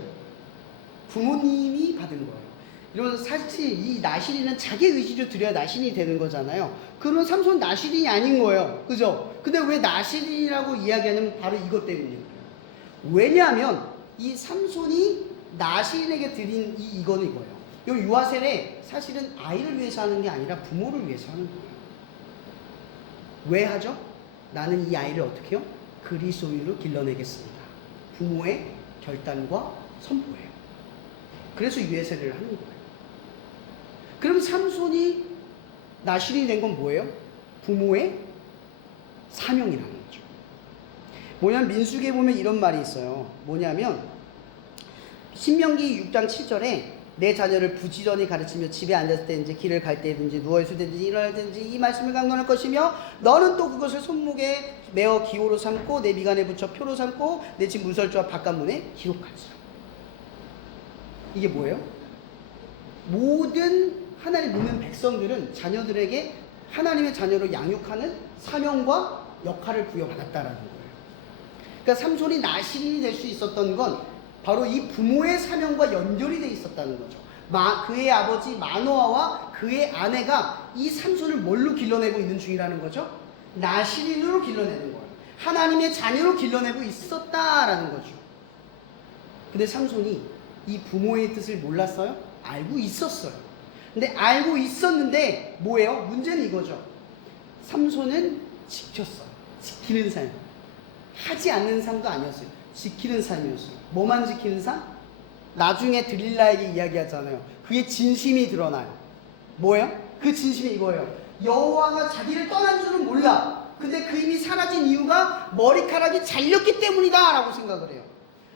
부모님이 받은 거예요. 이러면서 사실 이 나시린은 자기 의지로 드려야 나시린이 되는 거잖아요. 그러면 삼손 나시린이 아닌 거예요. 그죠? 근데 왜 나시린이라고 이야기하냐면 바로 이것 때문이에요. 왜냐하면 이 삼손이 나시린에게 드린 이거는 이거예요. 이 유아세례 사실은 아이를 위해서 하는 게 아니라 부모를 위해서 하는 거예요. 왜 하죠? 나는 이 아이를 어떻게 해요? 그리스도인으로 길러내겠습니다. 부모의 결단과 선포예요. 그래서 유해세례를 하는 거예요. 그럼 삼손이 나실이 된 건 뭐예요? 부모의 사명이라는 거죠. 뭐냐면 민수기에 보면 이런 말이 있어요. 뭐냐면 신명기 6장 7절에 내 자녀를 부지런히 가르치며 집에 앉았을 때든지 길을 갈 때든지 누워있을 때든지 일어날 때든지 이 말씀을 강론할 것이며 너는 또 그것을 손목에 메어 기호로 삼고 내 미간에 붙여 표로 삼고 내 집 문설주와 바깥문에 기록할지라. 이게 뭐예요? 모든 하나님 믿는 백성들은 자녀들에게 하나님의 자녀로 양육하는 사명과 역할을 부여받았다라는 거예요. 그러니까 삼손이 나실인이 될 수 있었던 건 바로 이 부모의 사명과 연결이 돼 있었다는 거죠. 그의 아버지 마노아와 그의 아내가 이 삼손을 뭘로 길러내고 있는 중이라는 거죠? 나실인으로 길러내는 거예요. 하나님의 자녀로 길러내고 있었다라는 거죠. 근데 삼손이 이 부모의 뜻을 몰랐어요? 알고 있었어요. 근데 알고 있었는데 뭐예요? 문제는 이거죠. 삼손은 지켰어요. 지키는 삶. 하지 않는 삶도 아니었어요. 지키는 삶이었어요. 뭐만 지키는 삶? 나중에 드릴라에게 이야기하잖아요. 그의 진심이 드러나요. 뭐예요? 그 진심이 이거예요. 여호와가 자기를 떠난 줄은 몰라. 근데 그 힘이 사라진 이유가 머리카락이 잘렸기 때문이다 라고 생각을 해요.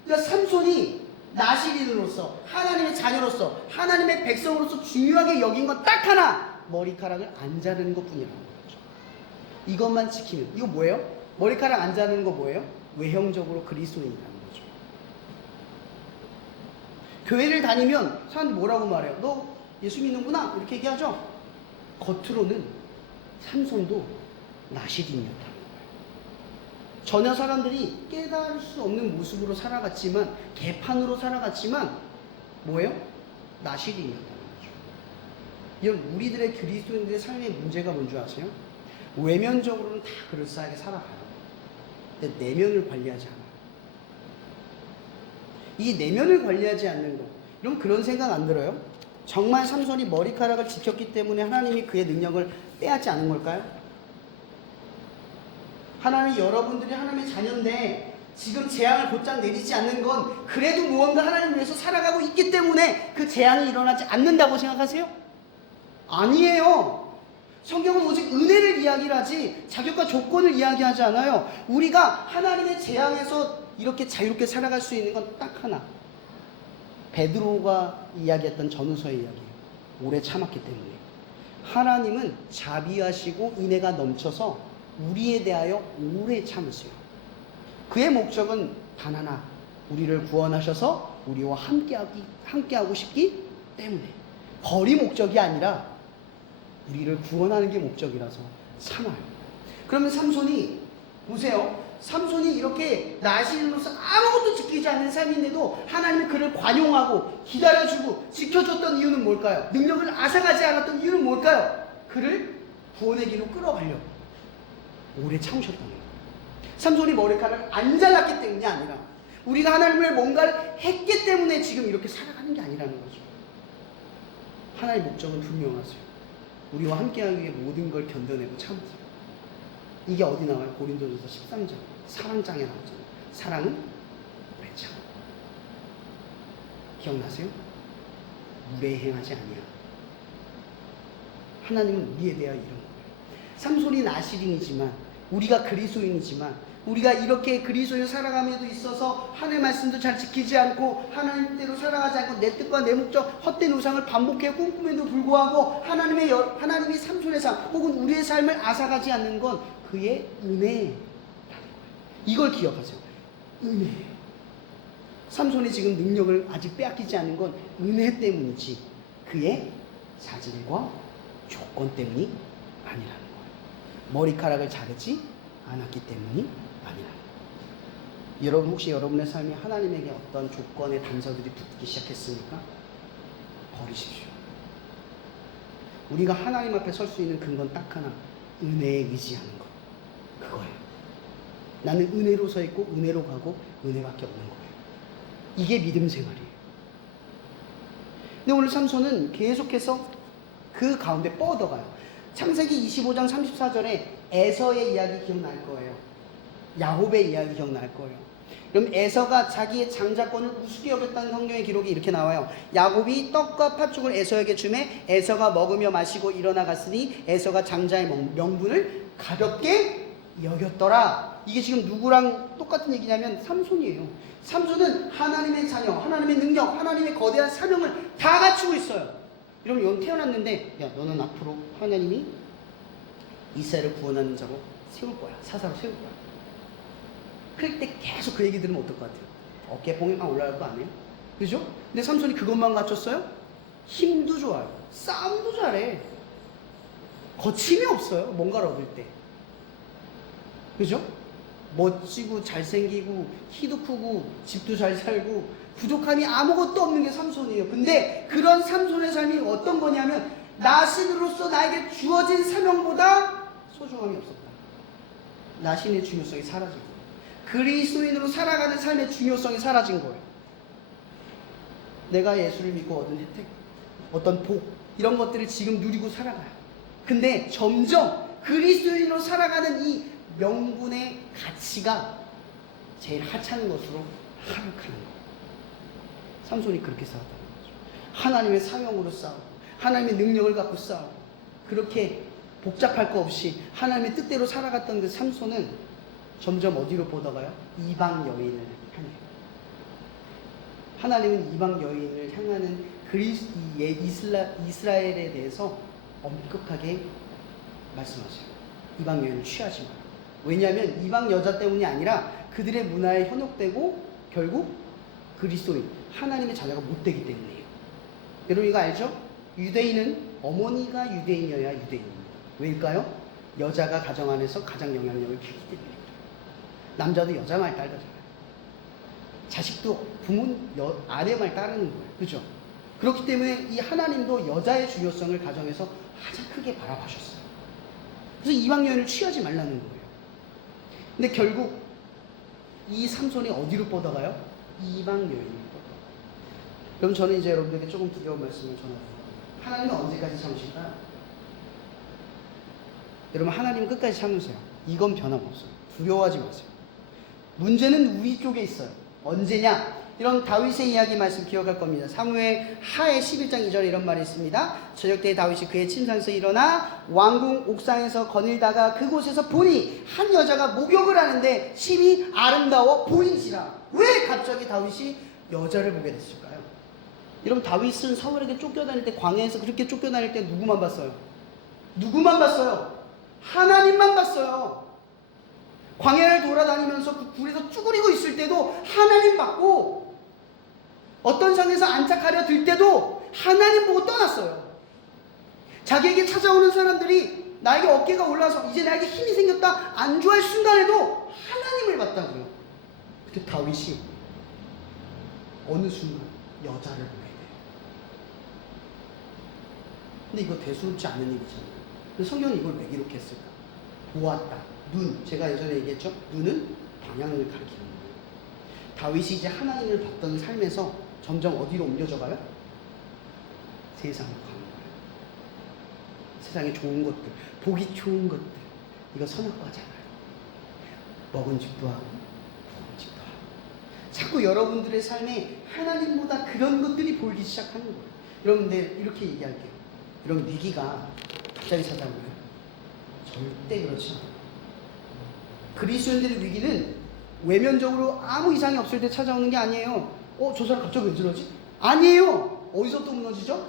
그러니까 삼손이 나실인으로서 하나님의 자녀로서 하나님의 백성으로서 중요하게 여긴 건 딱 하나, 머리카락을 안 자르는 것 뿐이라는 거죠. 이것만 지키는, 이거 뭐예요? 머리카락 안 자르는 거 뭐예요? 외형적으로 그리스도인이라는 거죠. 교회를 다니면 사람들이 뭐라고 말해요? 너 예수 믿는구나 이렇게 얘기하죠. 겉으로는 삼손도 나실인이었다는 거예요. 전혀 사람들이 깨달을 수 없는 모습으로 살아갔지만, 개판으로 살아갔지만 뭐예요? 나실인이었다는 거죠. 이런 우리들의 그리스도인들의 삶의 문제가 뭔지 아세요? 외면적으로는 다 그럴싸하게 살아가요. 근데 내면을 관리하지 않아요. 이 내면을 관리하지 않는 거, 그럼 그런 생각 안 들어요? 정말 삼손이 머리카락을 지켰기 때문에 하나님이 그의 능력을 빼앗지 않은 걸까요? 하나님, 여러분들이 하나님의 자녀인데 지금 재앙을 곧장 내리지 않는 건 그래도 무언가 하나님을 위해서 살아가고 있기 때문에 그 재앙이 일어나지 않는다고 생각하세요? 아니에요. 성경은 오직 은혜를 이야기를 하지 자격과 조건을 이야기하지 않아요. 우리가 하나님의 재앙에서 이렇게 자유롭게 살아갈 수 있는 건 딱 하나, 베드로가 이야기했던 전후서의 이야기예요. 오래 참았기 때문에. 하나님은 자비하시고 은혜가 넘쳐서 우리에 대하여 오래 참으세요. 그의 목적은 단 하나, 우리를 구원하셔서 우리와 함께하고 싶기 때문에. 벌이 목적이 아니라 우리를 구원하는 게 목적이라서 참아요. 그러면 삼손이, 보세요. 삼손이 이렇게 나실인으로서 아무것도 지키지 않는 삶인데도 하나님이 그를 관용하고 기다려주고 지켜줬던 이유는 뭘까요? 능력을 앗아가지 않았던 이유는 뭘까요? 그를 구원의 길로 끌어가려고 오래 참으셨던 거예요. 삼손이 머리카락을 안 잘랐기 때문이 아니라 우리가 하나님을 뭔가를 했기 때문에 지금 이렇게 살아가는 게 아니라는 거죠. 하나님의 목적은 분명하세요. 우리와 함께하기 위해 모든 걸 견뎌내고 참으세요. 이게 어디 나와요? 고린도전서 13장 사랑장에 나오잖아요. 사랑은 오래 참아. 기억나세요? 물에 행하지 아니야. 하나님은 우리에 대하여 이런 거예요. 삼손이 나실인이지만, 우리가 그리스도인이지만, 우리가 이렇게 그리스도인을 살아감에도 있어서 하나님의 말씀도 잘 지키지 않고 하나님대로 살아가지 않고 내 뜻과 내 목적, 헛된 우상을 반복해 꿈꿈에도 불구하고 하나님이 삼손의 삶 혹은 우리의 삶을 앗아가지 않는 건 그의 은혜라는 거예요. 이걸 기억하세요. 은혜. 삼손이 지금 능력을 아직 빼앗기지 않는 건 은혜 때문이지 그의 자질과 조건 때문이 아니라는 거예요. 머리카락을 자르지 않았기 때문이 아니라는 거예요. 여러분, 혹시 여러분의 삶에 하나님에게 어떤 조건의 단서들이 붙기 시작했습니까? 버리십시오. 우리가 하나님 앞에 설 수 있는 근거는 딱 하나, 은혜에 의지하는 것. 그거예요. 나는 은혜로 서 있고 은혜로 가고 은혜밖에 없는 거예요. 이게 믿음 생활이에요. 근데 오늘 삼손은 계속해서 그 가운데 뻗어가요. 창세기 25장 34절에 에서의 이야기 기억날 거예요. 야곱의 이야기 기억날 거예요. 그럼 에서가 자기의 장자권을 우습게 여겼다는 성경의 기록이 이렇게 나와요. 야곱이 떡과 팥죽을 에서에게 주매 에서가 먹으며 마시고 일어나 갔으니 에서가 장자의 명분을 가볍게 여겼더라. 이게 지금 누구랑 똑같은 얘기냐면 삼손이에요. 삼손은 하나님의 자녀, 하나님의 능력, 하나님의 거대한 사명을 다 갖추고 있어요. 여러분, 넌 태어났는데 야, 너는 앞으로 하나님이 이스라엘을 구원하는 자로 세울 거야. 사사로 세울 거야. 그럴 때 계속 그 얘기 들으면 어떨 것 같아요? 어깨 봉이만 올라갈 거 아니에요? 그죠? 근데 삼손이 그것만 갖췄어요? 힘도 좋아요. 싸움도 잘해. 거침이 없어요. 뭔가를 얻을 때. 그죠? 멋지고 잘생기고 키도 크고 집도 잘 살고 부족함이 아무것도 없는 게 삼손이에요. 근데 그런 삼손의 삶이 어떤 거냐면 나신으로서 나에게 주어진 사명보다 소중함이 없었다. 나신의 중요성이 사라진 거예요. 그리스도인으로 살아가는 삶의 중요성이 사라진 거예요. 내가 예수를 믿고 얻은 혜택, 어떤 복, 이런 것들을 지금 누리고 살아가요. 근데 점점 그리스도인으로 살아가는 이 명분의 가치가 제일 하찮은 것으로 하락하는 거예요. 삼손이 그렇게 싸웠다는 거죠. 하나님의 사명으로 싸우고 하나님의 능력을 갖고 싸우고 그렇게 복잡할 거 없이 하나님의 뜻대로 살아갔던 그 삼손은 점점 어디로 뻗어가요? 이방 여인을 향해요. 하나님은 이방 여인을 향하는 이스라엘에 대해서 엄격하게 말씀하세요. 이방 여인을 취하지 마라. 왜냐하면 이방 여자 때문이 아니라 그들의 문화에 현혹되고 결국 그리스도인, 하나님의 자녀가 못 되기 때문이에요. 여러분 이거 알죠? 유대인은 어머니가 유대인이어야 유대인입니다. 왜일까요? 여자가 가정 안에서 가장 영향력을 키우기 때문에. 남자도 여자 말 따르잖아요. 자식도 부모 아내 말 따르는 거예요. 그죠? 그렇기 때문에 이 하나님도 여자의 중요성을 가정에서 가장 크게 바라보셨어요. 그래서 이방 여인을 취하지 말라는 거예요. 근데 결국 이 삼손이 어디로 뻗어가요? 이방 여인으로 뻗어가요. 그럼 저는 이제 여러분들에게 조금 두려운 말씀을 전합니다. 하나님은 언제까지 참으실까요? 여러분 하나님은 끝까지 참으세요. 이건 변함없어요. 두려워하지 마세요. 문제는 우리 쪽에 있어요. 언제냐? 이런 다윗의 이야기 말씀 기억할 겁니다. 사무엘 하의 11장 2절에 이런 말이 있습니다. 저녁 때에 다윗이 그의 침상에서 일어나 왕궁 옥상에서 거닐다가 그곳에서 보니 한 여자가 목욕을 하는데 심히 아름다워 보인지라. 왜 갑자기 다윗이 여자를 보게 됐을까요? 여러분 다윗은 사울에게 쫓겨다닐 때 광야에서 그렇게 쫓겨다닐 때 누구만 봤어요? 누구만 봤어요? 하나님만 봤어요. 광야를 돌아다니면서 그 굴에서 쭈그리고 있을 때도 하나님 봤고 어떤 산에서 안착하려 들 때도 하나님 보고 떠났어요. 자기에게 찾아오는 사람들이 나에게 어깨가 올라서 이제 나에게 힘이 생겼다 안주할 순간에도 하나님을 봤다고요. 그때 다윗이 어느 순간 여자를 보게 돼요. 근데 이거 대수롭지 않은 일이잖아요. 근데 성경은 이걸 왜 기록했을까? 보았다. 눈, 제가 예전에 얘기했죠? 눈은 방향을 가리키는 거예요. 다윗이 이제 하나님을 봤던 삶에서 점점 어디로 옮겨져 가요? 세상으로 가는 거예요. 세상에 좋은 것들, 보기 좋은 것들, 이거 선악과잖아요. 먹은 집도 하고, 먹은 집도 하고. 자꾸 여러분들의 삶에 하나님보다 그런 것들이 보이기 시작하는 거예요. 여러분들 이렇게 얘기할게요. 여러분 위기가 갑자기 찾아오나요? 절대 그렇지 않아요. 그리스도인들의 위기는 외면적으로 아무 이상이 없을 때 찾아오는 게 아니에요. 저 사람 갑자기 왜 저러지? 아니에요. 어디서 또 무너지죠?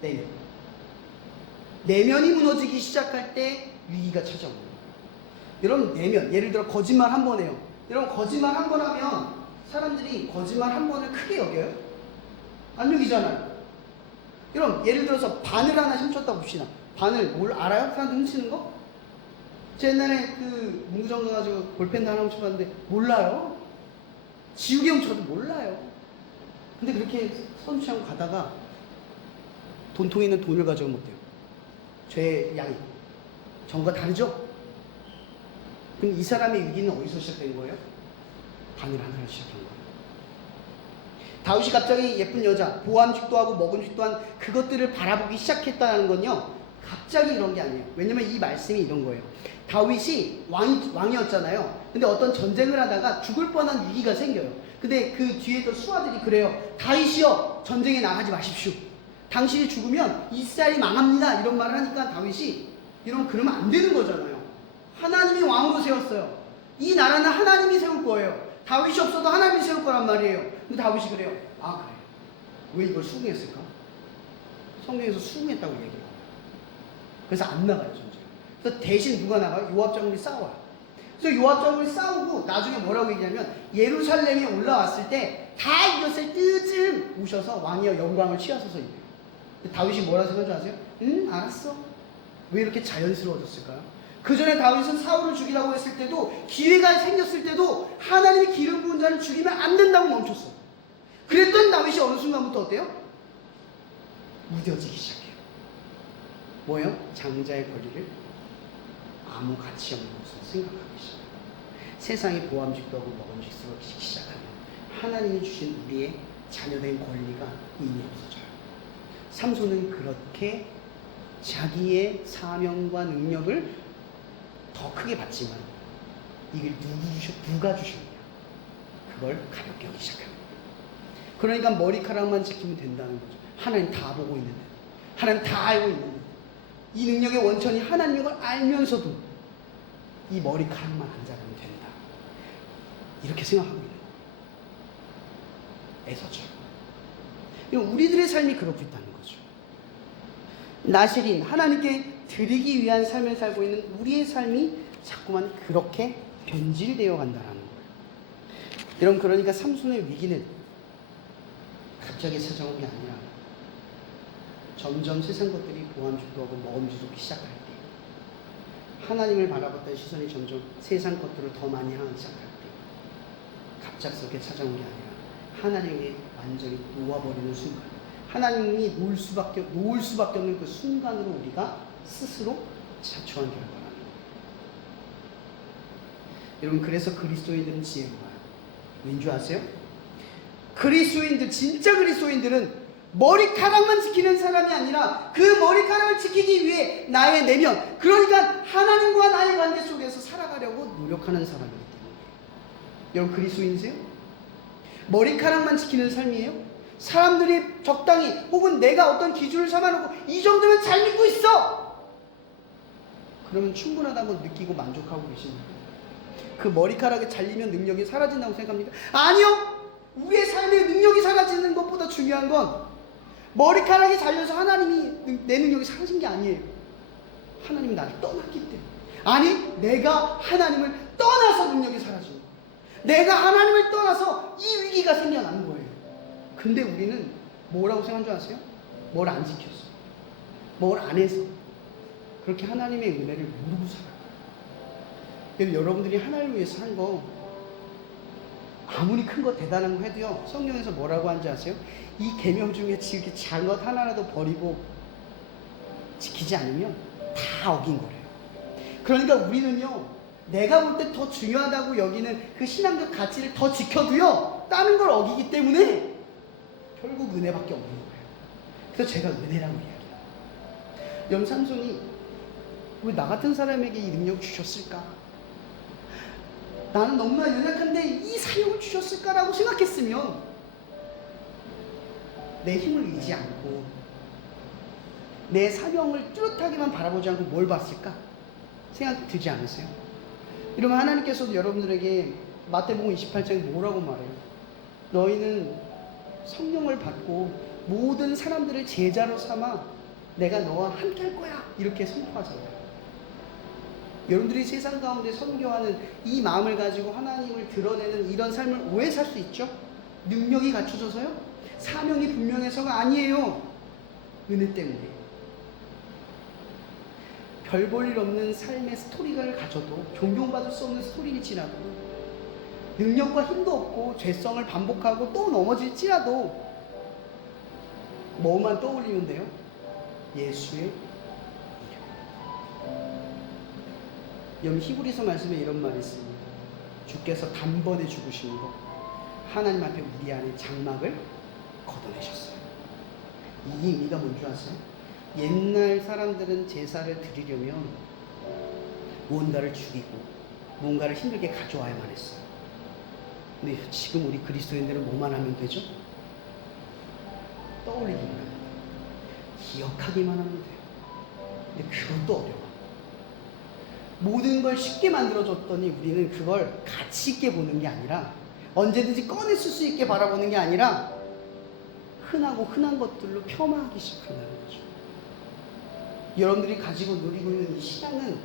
내면. 내면이 무너지기 시작할 때 위기가 찾아옵니다. 여러분 내면, 예를 들어 거짓말 한 번 해요. 여러분 거짓말 한 번 하면 사람들이 거짓말 한 번을 크게 여겨요? 안 여기잖아요. 여러분 예를 들어서 바늘 하나 훔쳤다고 봅시다. 바늘 뭘 알아요? 사람들 훔치는 거? 제 옛날에 그 문구점 가가지고 볼펜 하나 훔쳐봤는데 몰라요. 지우개 훔쳐도 몰라요. 근데 그렇게 선취하고 가다가 돈통에 있는 돈을 가져오면 어때요? 죄의 양이 전과 다르죠? 그럼 이 사람의 위기는 어디서 시작된 거예요? 바늘 하나를 시작한 거예요. 다윗이 갑자기 예쁜 여자, 보암직도 하고 먹음직도 한 그것들을 바라보기 시작했다는 건요, 갑자기 이런 게 아니에요. 왜냐면 이 말씀이 이런 거예요. 다윗이 왕이었잖아요. 근데 어떤 전쟁을 하다가 죽을 뻔한 위기가 생겨요. 근데 그 뒤에 또 수하들이 그래요. 다윗이여, 전쟁에 나가지 마십시오. 당신이 죽으면 이스라엘이 망합니다. 이런 말을 하니까 다윗이 그러면 안 되는 거잖아요. 하나님이 왕으로 세웠어요. 이 나라는 하나님이 세울 거예요. 다윗이 없어도 하나님이 세울 거란 말이에요. 근데 다윗이 그래요. 아, 그래요. 왜 이걸 수긍했을까? 성경에서 수긍했다고 얘기해요. 그래서 안 나가요, 전쟁. 그래서 대신 누가 나가요? 요압 장군이 싸워요. 그래서 요압 장군이 싸우고 나중에 뭐라고 얘기하면 예루살렘에 올라왔을 때 다 이겼을 때쯤 오셔서 왕이여 영광을 취하소서 이래요. 다윗이 뭐라 생각하는 줄 아세요? 알았어. 왜 이렇게 자연스러워졌을까요? 그 전에 다윗은 사울을 죽이라고 했을 때도, 기회가 생겼을 때도 하나님이 기름 부은 자를 죽이면 안 된다고 멈췄어. 그랬던 다윗이 어느 순간부터 어때요? 무뎌지기 시작해요. 뭐예요? 장자의 권리를 아무 가치 없는 것으로 생각하기 시작해요. 세상이 보암직도 하고 먹음직스러워지기 시작하면 하나님이 주신 우리의 자녀된 권리가 이미 없어져요. 삼손은 그렇게 자기의 사명과 능력을 더 크게 받지만 이걸 누가 주셨냐? 그걸 가볍게 하기 시작합니다. 그러니까 머리카락만 지키면 된다는 거죠. 하나님 다 보고 있는데, 하나님 다 알고 있는데, 이 능력의 원천이 하나님인 걸 알면서도 이 머리카락만 안 자르면 된다. 이렇게 생각하고 있는 거예요. 애서죠. 우리들의 삶이 그렇고 있다는 거죠. 나실인 하나님께 드리기 위한 삶을 살고 있는 우리의 삶이 자꾸만 그렇게 변질되어 간다는 거예요. 여러분, 그러니까 삼손의 위기는 갑자기 찾아온 게 아니라 점점 세상 것들이 보암직도 하고 먹음직스럽기 시작할 때, 하나님을 바라봤던 시선이 점점 세상 것들을 더 많이 향하기 시작할 때, 갑작스럽게 찾아온 게 아니라 하나님이 완전히 놓아버리는 순간, 하나님이 놓을 수밖에 없는 그 순간으로 우리가 스스로 자초한 결과라는 거예요. 여러분, 그래서 그리스도인들은 지혜로워요. 왠지 아세요? 그리스도인들, 진짜 그리스도인들은 머리카락만 지키는 사람이 아니라 그 머리카락을 지키기 위해 나의 내면, 그러니까 하나님과 나의 관계 속에서 살아가려고 노력하는 사람이기 때문에. 여러분, 그리스도인이세요? 머리카락만 지키는 삶이에요? 사람들이 적당히, 혹은 내가 어떤 기준을 삼아놓고 이 정도면 잘 믿고 있어! 그러면 충분하다고 느끼고 만족하고 계십니까? 그 머리카락이 잘리면 능력이 사라진다고 생각합니까? 아니요! 우리의 삶의 능력이 사라지는 것보다 중요한 건 머리카락이 잘려서 하나님이 내 능력이 사라진 게 아니에요. 하나님이 나를 떠났기 때문에. 아니, 내가 하나님을 떠나서 능력이 사라진 거예요. 내가 하나님을 떠나서 이 위기가 생겨나는 거예요. 근데 우리는 뭐라고 생각한 줄 아세요? 뭘 안 지켰어. 뭘 안 해서. 그렇게 하나님의 은혜를 모르고 살아요. 여러분들이 하나님을 위해서 산 거 아무리 큰 거 대단한 거 해도요, 성경에서 뭐라고 하는지 아세요? 이 계명 중에 이렇게 작은 것 하나라도 버리고 지키지 않으면 다 어긴 거래요. 그러니까 우리는요, 내가 볼 때 더 중요하다고 여기는 그 신앙적 가치를 더 지켜도요, 다른 걸 어기기 때문에 결국 은혜밖에 없는 거예요. 그래서 제가 은혜라고 이야기해요. 여러분, 삼손이 왜 나 같은 사람에게 이 능력을 주셨을까? 나는 너무나 연약한데 이 사명을 주셨을까라고 생각했으면 내 힘을 의지 않고 내 사명을 뚜렷하게만 바라보지 않고 뭘 봤을까? 생각 들지 않으세요? 이러면 하나님께서도 여러분들에게 마태복음 28장에 뭐라고 말해요? 너희는 성령을 받고 모든 사람들을 제자로 삼아 내가 너와 함께 할 거야, 이렇게 선포하잖아요. 여러분들이 세상 가운데 선교하는 이 마음을 가지고 하나님을 드러내는 이런 삶을 왜 살 수 있죠? 능력이 갖춰져서요? 사명이 분명해서가 아니에요. 은혜 때문에. 별 볼 일 없는 삶의 스토리를 가져도, 존경받을 수 없는 스토리일지라도, 능력과 힘도 없고 죄성을 반복하고 또 넘어질지라도 뭐만 떠올리면 돼요? 예수의 이름. 여러분, 히브리서 말씀에 이런 말이 있습니다. 주께서 단번에 죽으심으로 하나님 앞에 우리 안에 장막을 걷어내셨어요. 이 의미가 뭔지 아세요? 옛날 사람들은 제사를 드리려면 무언가를 죽이고 무언가를 힘들게 가져와야만 했어요. 근데 지금 우리 그리스도인들은 뭐만 하면 되죠? 떠올리기만 하면 돼요. 기억하기만 하면 돼요. 근데 그것도 어려워. 모든 걸 쉽게 만들어줬더니 우리는 그걸 가치 있게 보는 게 아니라, 언제든지 꺼내 쓸 수 있게 바라보는 게 아니라 흔하고 흔한 것들로 폄하하기 시작한다는 거죠. 여러분들이 가지고 누리고 있는 이 신앙은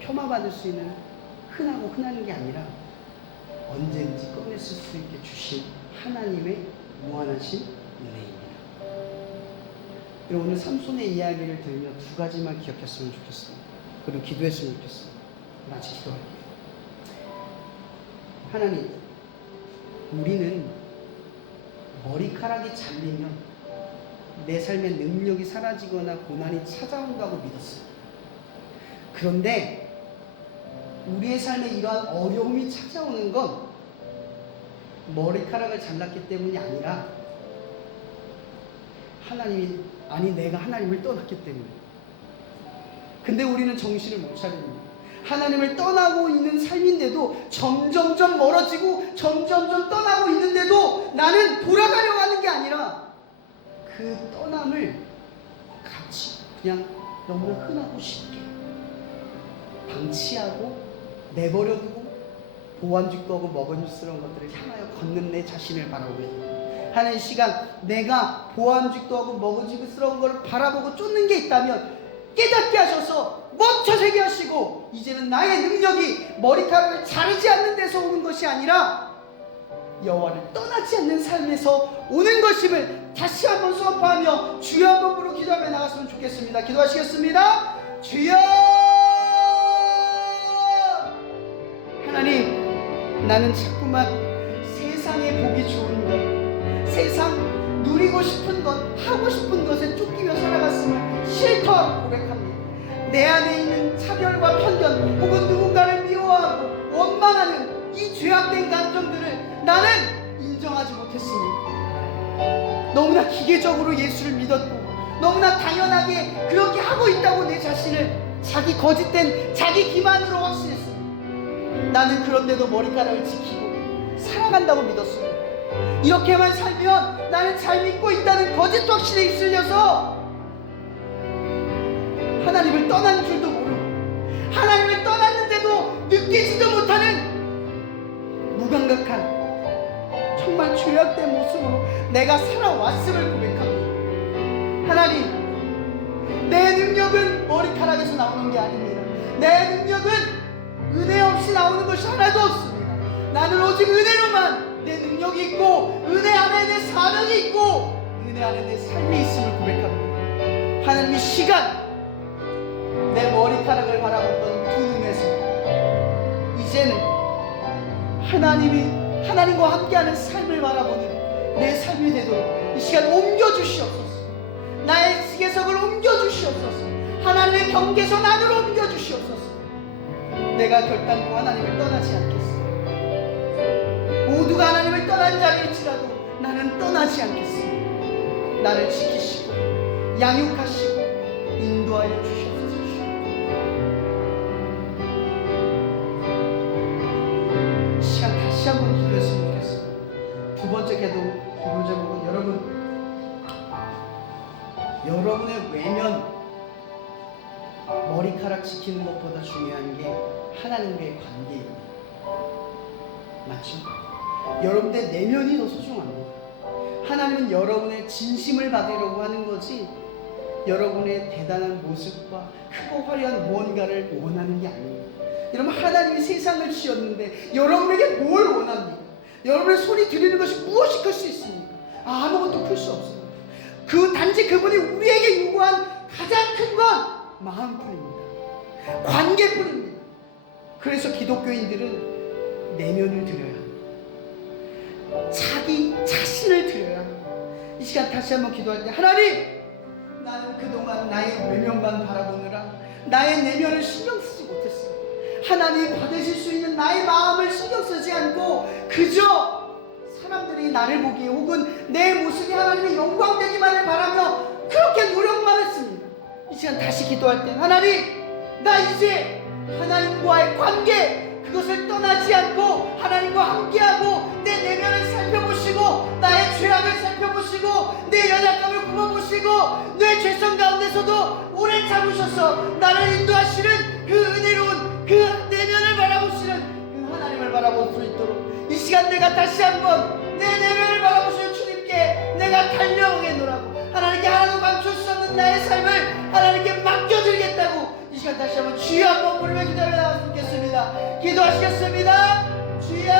폄하받을 수 있는 흔하고 흔한 게 아니라 언제든지 꺼내 쓸 수 있게 주신 하나님의 무한하신 은혜입니다. 여러분, 오늘 삼손의 이야기를 들으며 두 가지만 기억했으면 좋겠어요. 그리고 기도했으면 좋겠어요. 같이 기도할게요. 하나님, 우리는 머리카락이 잘리면 내 삶의 능력이 사라지거나 고난이 찾아온다고 믿었어요. 그런데 우리의 삶에 이러한 어려움이 찾아오는 건 머리카락을 잘랐기 때문이 아니라 내가 하나님을 떠났기 때문에. 근데 우리는 정신을 못 차립니다. 하나님을 떠나고 있는 삶인데도 점점점 멀어지고 점점점 떠나고 있는데도 나는 돌아가려고 하는 게 아니라 그 떠남을 같이 그냥 너무나 흔하고 쉽게 방치하고 내버려두고 보완죽도 하고 먹음직스러운 것들을 향하여 걷는 내 자신을 바라보며, 하는 시간 내가 보완죽도 하고 먹음직스러운 걸 바라보고 쫓는 게 있다면 깨닫게 하셔서 멈춰서게 하시고, 이제는 나의 능력이 머리카락을 자르지 않는 데서 오는 것이 아니라 여호와를 떠나지 않는 삶에서 오는 것임을 다시 한번 선포하며 주여 한번 부르고 기도하며 나갔으면 좋겠습니다. 기도하시겠습니다. 주여! 하나님, 나는 자꾸만 세상에 보기 좋은 것, 세상 누리고 싶은 것, 하고 싶은 것에 쫓기며 살아갔음을 싫다고 고백합니다. 내 안에 있는 차별과 편견 혹은 누군가를 미워하고 원망하는 이 죄악된 감정들을 나는 인정하지 못했습니다. 너무나 기계적으로 예수를 믿었고 너무나 당연하게 그렇게 하고 있다고 내 자신을 자기 거짓된 자기 기만으로 확신했습니다. 나는 그런데도 머리카락을 지키고 살아간다고 믿었습니다. 이렇게만 살면 나는 잘 믿고 있다는 거짓 확신에 휩쓸려서 하나님을 떠난 줄도 모르고 하나님을 떠났는데도 느끼지도 못하는 무감각한 정말 죄악된 모습으로 내가 살아왔음을 고백합니다. 하나님, 내 능력은 머리카락에서 나오는 게 아닙니다. 내 능력은 은혜 없이 나오는 것이 하나도 없습니다. 나는 오직 은혜로만 내 능력이 있고 은혜 안에 내 사명이 있고 은혜 안에 내 삶이 있음을 고백합니다. 하나님, 이 시간 내 머리카락을 바라봤던 두 눈에서 이제는 하나님과 함께하는 삶을 바라보는 내 삶이 되도록 이 시간 옮겨주시옵소서. 나의 지계석을 옮겨주시옵소서. 하나님의 경계선 안으로 옮겨주시옵소서. 내가 결단코 하나님을 떠나지 않겠습니다. 모두가 하나님을 떠난 자리일지라도 나는 떠나지 않겠습니다. 나를 지키시고 양육하시고 인도하여 주시옵소서. 시간 다시 한번 기도했으면 좋겠습니다. 두 번째 기도 제목은 여러분의 외면, 머리카락 지키는 것보다 중요한 게 하나님과의 관계입니다. 맞죠? 여러분의 내면이 더 소중합니다. 하나님은 여러분의 진심을 받으려고 하는 거지 여러분의 대단한 모습과 크고 화려한 무언가를 원하는 게 아닙니다. 여러분, 하나님이 세상을 지었는데 여러분에게 뭘 원합니까? 여러분의 손이 들리는 것이 무엇이 클 수 있습니까? 아무것도 클 수 없습니다. 단지 그분이 우리에게 요구한 가장 큰 건 마음뿐입니다. 관계뿐입니다. 그래서 기독교인들은 내면을 드려야 합니다. 자기 자신을 드려야 합니다. 이 시간 다시 한번 기도할 때, 하나님, 나는 그동안 나의 외면만 바라보느라 나의 내면을 신경 쓰지 못했습니다. 하나님이 받으실 수 있는 나의 마음을 신경 쓰지 않고 그저 사람들이 나를 보기에 혹은 내 모습이 하나님의 영광되기만을 바라며 그렇게 노력만 시간 다시 기도할 때 하나님, 나 이제 하나님과의 관계 그것을 떠나지 않고 하나님과 함께하고 내 내면을 살펴보시고 나의 죄악을 살펴보시고 내 연약함을 굽어보시고 내 죄성 가운데서도 오래 참으셔서 나를 인도하시는 그 은혜로운 그 내면을 바라보시는 그 하나님을 바라볼 수 있도록 이 시간 내가 다시 한번 내 내면을 바라보시는 주님께 내가 달려오겠노라고, 하나님께 하나도 감출 수 없는 나의 삶을 하나님께 맡겨드리겠다고 이 시간 다시 한번 주여 한번 부르며 기도하며 나갔으면 좋겠습니다. 기도하시겠습니다. 주여.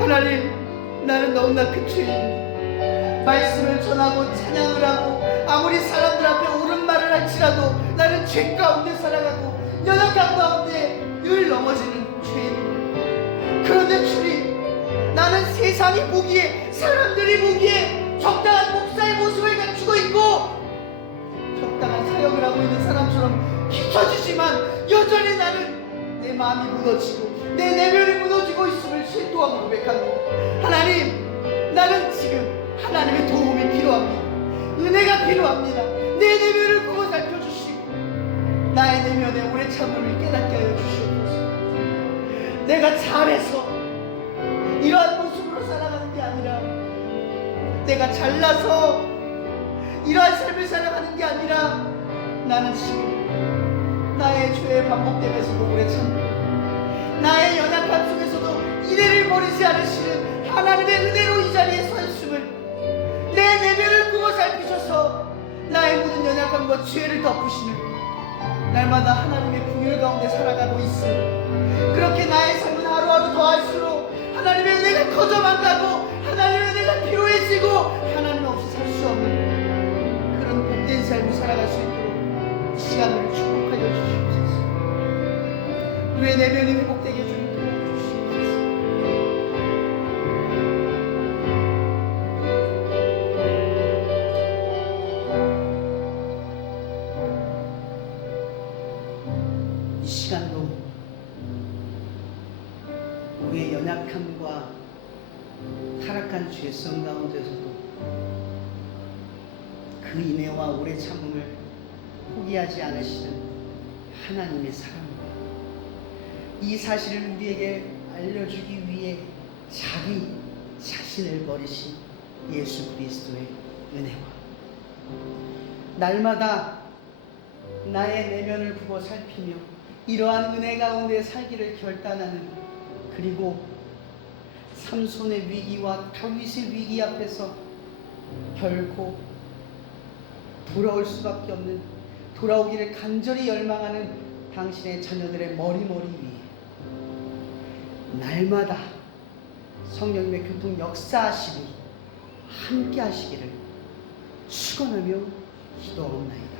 하나님, 나는 너무나 큰 죄인, 말씀을 전하고 찬양을 하고 아무리 사람들 앞에 옳은 말을 할지라도 나는 죄 가운데 살아가고 연약함 가운데 늘 넘어지는 죄인. 그런데 주님, 나는 세상이 보기에, 사람들이 보기에 적당한 목사의 모습을 갖추고 있고 적당한 사역을 하고 있는 사람처럼 비춰지지만 여전히 나는 내 마음이 무너지고 내 내면이 무너지고 있음을 실토하고 고백합니다. 하나님, 나는 지금 하나님의 도움이 필요합니다. 은혜가 필요합니다. 내 내면을 보고 살펴주시고 나의 내면에 오래 참음을 깨닫게 하여 주시옵소서. 내가 잘해서 이러한 모습으로 살아가는 게 아니라, 내가 잘나서 이러한 삶을 살아가는 게 아니라, 나는 지금 나의 죄의 반복됨에서도 오래 참고 나의 연약함 속에서도 이래를 버리지 않으시는 하나님의 은혜로 이 자리에 서 있음을, 내 내면을 꾸며 살피셔서 나의 모든 연약함과 죄를 덮으시는 날마다 하나님의 긍휼 가운데 살아가고 있음. 그렇게 나의 삶은 하루하루 더할수록 하나님의 은혜가 커져만 가고 하나님의 은혜가 필요해지고 하나님 없이 살 수 없는 그런 복된 삶을 살아갈 수 있도록 이 시간을 축복하여 주시옵소서. 우리의 내면이 회복되게 해주는 도와주시옵소서. 이 시간도 우리의 연약함과 타락한 죄성 가운데서도 그 인애와 오래 참음을 포기하지 않으시는 하나님의 사랑과 이 사실을 우리에게 알려주기 위해 자기 자신을 버리신 예수 그리스도의 은혜와 날마다 나의 내면을 보고 살피며 이러한 은혜 가운데 살기를 결단하는, 그리고 삼손의 위기와 다윗의 위기 앞에서 결코 돌아올 수밖에 없는, 돌아오기를 간절히 열망하는 당신의 자녀들의 머리머리 위에 날마다 성령님의 교통 역사하시니 함께 하시기를 축원하며 기도하옵나이다.